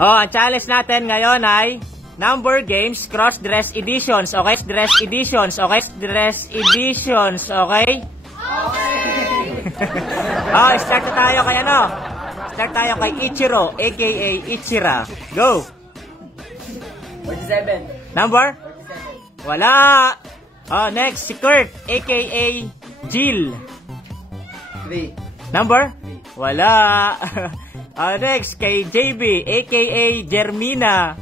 Oh, ang challenge natin ngayon ay number games, cross-dress editions, okay? Dress editions, okay? Dress editions, okay? Oh, start na tayo kay ano? Start tayo kay Ichiro, aka Ichira. Go! 47. Number? 47. Wala! Oh, next, si Kurt, aka Jill. 3. Number? Wala! Next, kay JB, aka Jermina.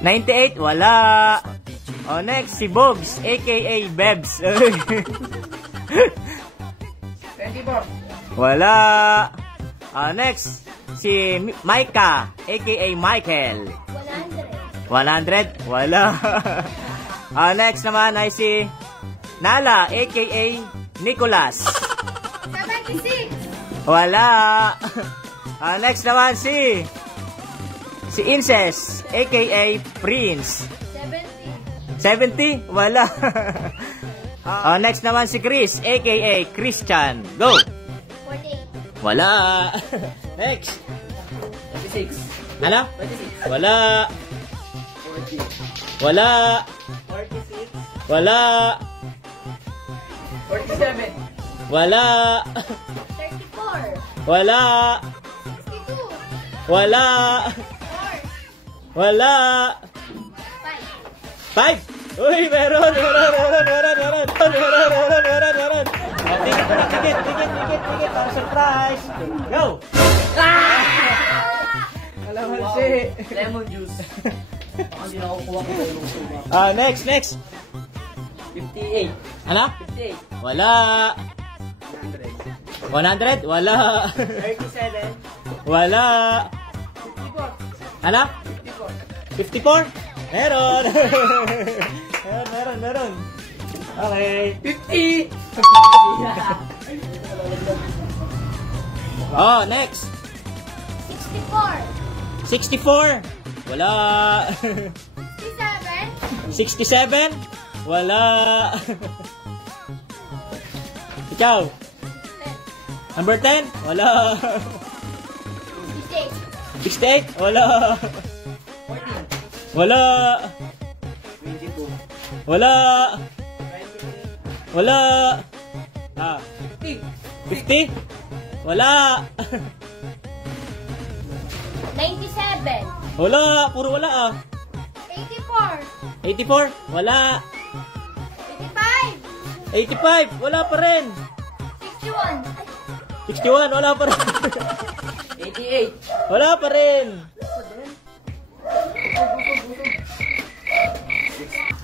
98. 98, wala! Next, si Bogs, aka Bebs. 24. Wala! Next, si Micah, aka Michael. 100, wala! Next naman ay si Nala, aka Nicholas. 76. Wala! Next naman si Inces, aka Prince. 70. 70? Wala! Next naman si Chris, aka Christian. Go! 48. Wala! Next! 26. Ano? 26. Wala! 40. Wala! 46. Wala! 47. Wala! 34. Wala! 62. Wala! 4. Wala! 5! 5. Uy, meron! Tigit, para surprise! Go! Kalamansi. Lemon juice. Baka hindi nakukuha ko yung Next! 58. Ano? 58. Wala! 100? Wala! 37. Wala! 54. Ano? 54. 54? Meron! meron. Okay. 50. Next! 64. 64? Wala! 67. 67? Wala! Ikaw? Number 10? Wala! 68. 68? Wala! 14. Wala! 22. Wala! 23. Wala! 50. 50? Wala! 97. Wala! Puro wala 84. 84? Wala! 85. 85? Wala pa rin! 61. 61? Wala pa rin! 88. Wala pa rin!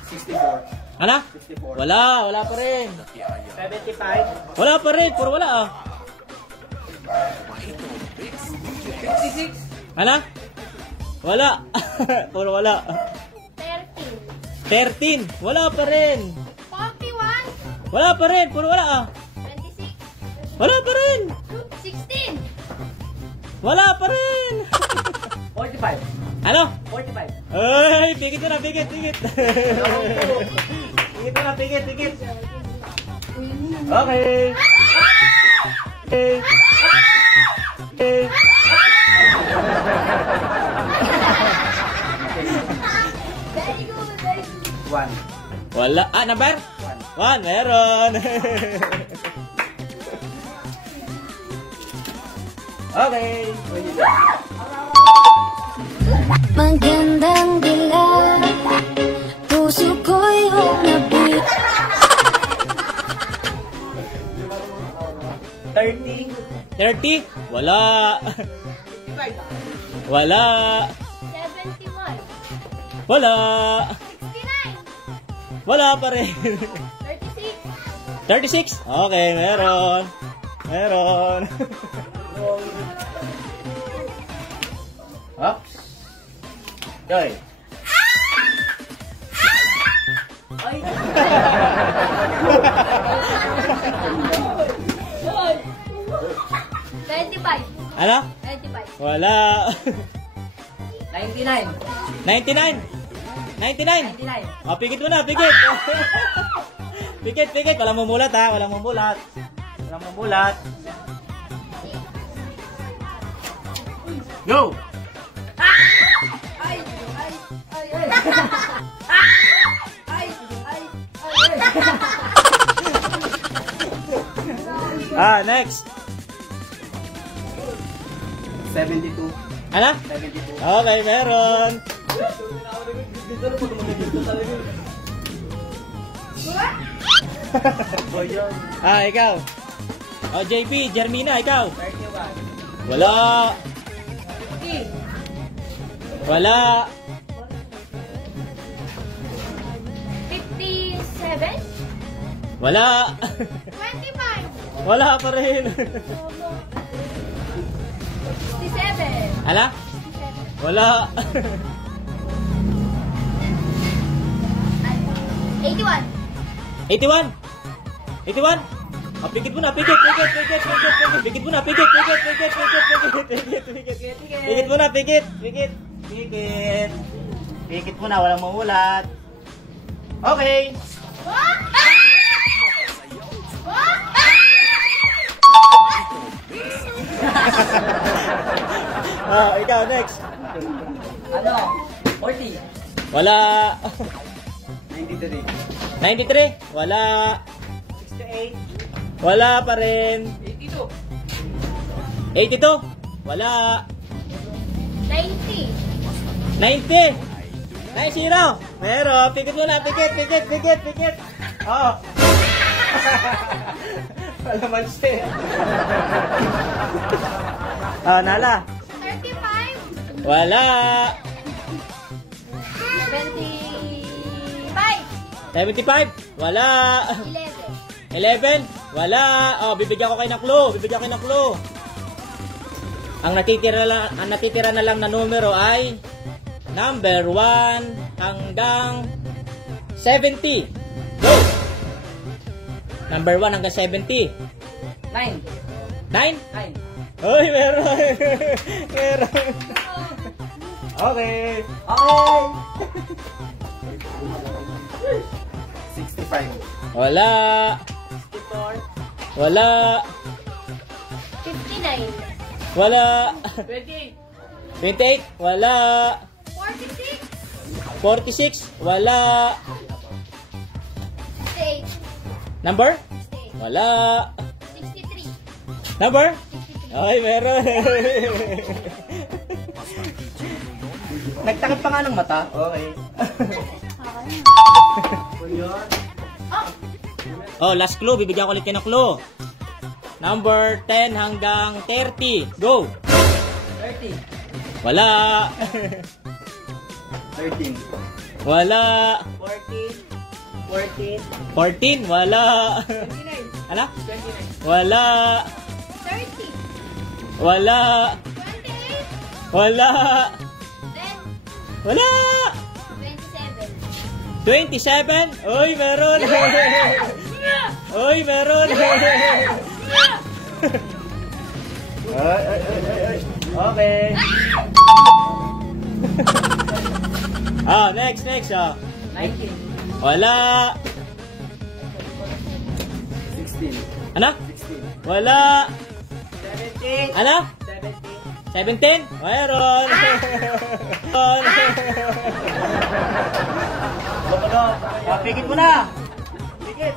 64. Ano? 64. Wala pa rin! 75. Wala pa rin! Puro wala 56. Ano? Wala! Puro wala 13. 13? Wala pa rin! 41. Wala pa rin! Puro wala 26. Wala pa rin! 16. Wala pa rin! 45. Ano? 45. Ay! Pigit na! Pigit! Pigit na! Pigit! Okay! Okay! Okay! Very good. Very good. 1. Wala! Number? 1! Meron! Okay! Magandang dilag, puso ko'y humabit. 30. 30? Wala! Wala! 71. Wala! 69. Wala pa rin! 36. 36? Okay, meron! Meron! Oops. Joy. Ay. 25. Ano? 25. Wala! 99. 99? 99? 99. Pigit mo na, pigit! Pigit! Walang mumulat ha, walang mumulat. Walang mumulat. Go! Next. 72. Ano? 72. Okay, meron. Dito na po dito talaga. Boyan. Ikaw. JP, Jermina, ikaw. 31. Wala. Wala. 57? Wala. 25? Wala pa rin. 67? Ala? Wala. 81? 81. 81. Pigit mo na, pigit mo na, pigit mo na, pigit. Pigit mo na, walang maulat. Okay. Ikaw, next. Ano? 40. Wala. 93. 93. Wala. 68. Wala pa rin. 82. 82. Wala. 90? 90. 90. Pero, pigit mo na, pigit. Wala man siya. Nala. 35? Wala. 75? 75. Wala. 11? 11. Wala. Bibigyan ko kayo ng clue. Ang natitira na lang na numero ay number 1 hanggang 70. Go! Number 1 hanggang 70. 9. 9? 9. Uy, meron. Meron. Okay. Okay. 65. Wala. 64. Wala. 59? Wala. 28. 28. Wala. 46? 46. Wala. 68? Number? 68? Wala. 63? Number? Ay, meron. Nagtakip pa nga ng mata. Okay. Last clue. Bibigyan ko ulit kayo ng clue. Number 10 hanggang 30. Go! 30. Wala. 13. Wala. 14. 14. Wala. 29. Ano? 29. Wala. 30? Wala. 28? Wala. 10? Wala. 27? 27? Uy, meron. Uy, meron. Ay. Okay. Next. 19. Wala. 16. Ano? 16. Wala. 17. Ano? 17. 17? Meron. Pigit mo na. Pigit.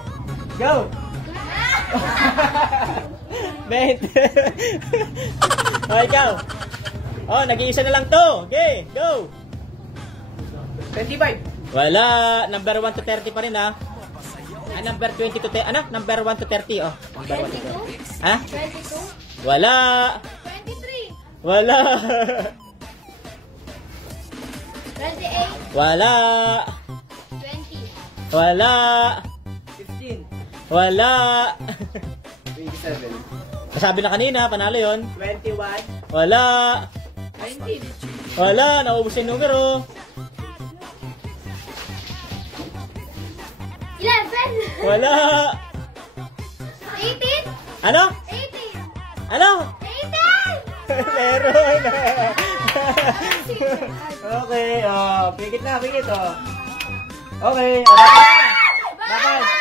Go. 20. Ikaw. Nag-iisa na lang to. Okay, go. 25. Wala. Number 1 to 30 pa rin, ha? Number 20 to 30. Ano? Number 1 to 30, oh. Number 1 to 30. 22? Ha? 22? Wala. 23? Wala. 28? Wala. 20? Wala. 15. Wala. 27. Nasabi na kanina, panalo yon. 21. Wala. 19. Wala. Naubos yung numero. 11? Wala. 18? Ano? 18? Ano? 18? Meron. Okay. Pigit na. Okay. Dapat.